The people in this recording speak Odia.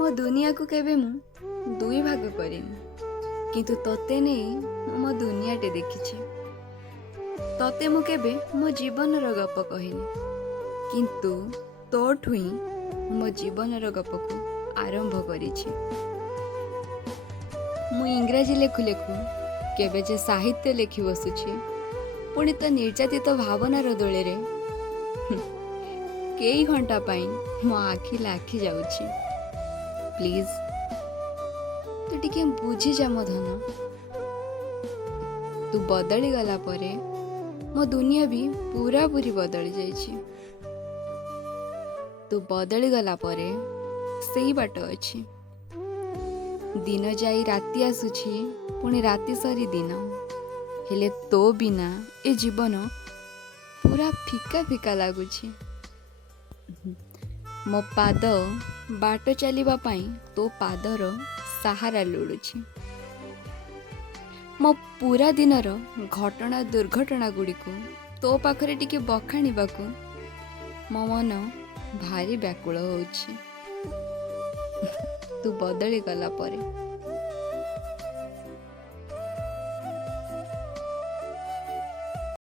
ମୋ ଦୁନିଆକୁ କେବେ ମୁଁ ଦୁଇ ଭାଗ କରିନି, କିନ୍ତୁ ତତେ ନେଇ ମୁଁ ମୋ ଦୁନିଆଟେ ଦେଖିଛି। ତତେ ମୁଁ କେବେ ମୋ ଜୀବନର ଗପ କହିନି, କିନ୍ତୁ ତୋଠୁ ହିଁ ମୋ ଜୀବନର ଗପକୁ ଆରମ୍ଭ କରିଛି। ମୁଁ ଇଂରାଜୀ ଲେଖୁ ଲେଖୁ କେବେ ଯେ ସାହିତ୍ୟ ଲେଖି ବସୁଛି, ପୁଣି ତ ନିର୍ଯାତିତ ଭାବନାର ଦୋଳିରେ କେଇ ଘଣ୍ଟା ପାଇଁ ମୋ ଆଖି ଲାଖି ଯାଉଛି। ପ୍ଲିଜ୍ ତୁ ଟିକେ ବୁଝିଯା ମୋ ଧନ। ତୁ ବଦଳି ଗଲା ପରେ ମୋ ଦୁନିଆ ବି ପୁରାପୁରି ବଦଳି ଯାଇଛି। ତୁ ବଦଳି ଗଲା ପରେ ସେଇ ବାଟ ଅଛି। ଦିନ ଯାଇ ରାତି ଆସୁଛି, ପୁଣି ରାତି ସରି ଦିନ। ହେଲେ ତୋ ବିନା ଏ ଜୀବନ ପୁରା ଫିକା ଫିକା ଲାଗୁଛି। ମୋ ପାଦ ବାଟ ଚାଲିବା ପାଇଁ ତୋ ପାଦର ସାହାରା ଲୋଡ଼ୁଛି। ମୋ ପୁରା ଦିନର ଘଟଣା ଦୁର୍ଘଟଣା ଗୁଡ଼ିକୁ ତୋ ପାଖରେ ଟିକେ ବଖାଣିବାକୁ ମୋ ମନ ଭାରି ବ୍ୟାକୁଳ ହେଉଛି। ତୁ ବଦଳି ଗଲା ପରେ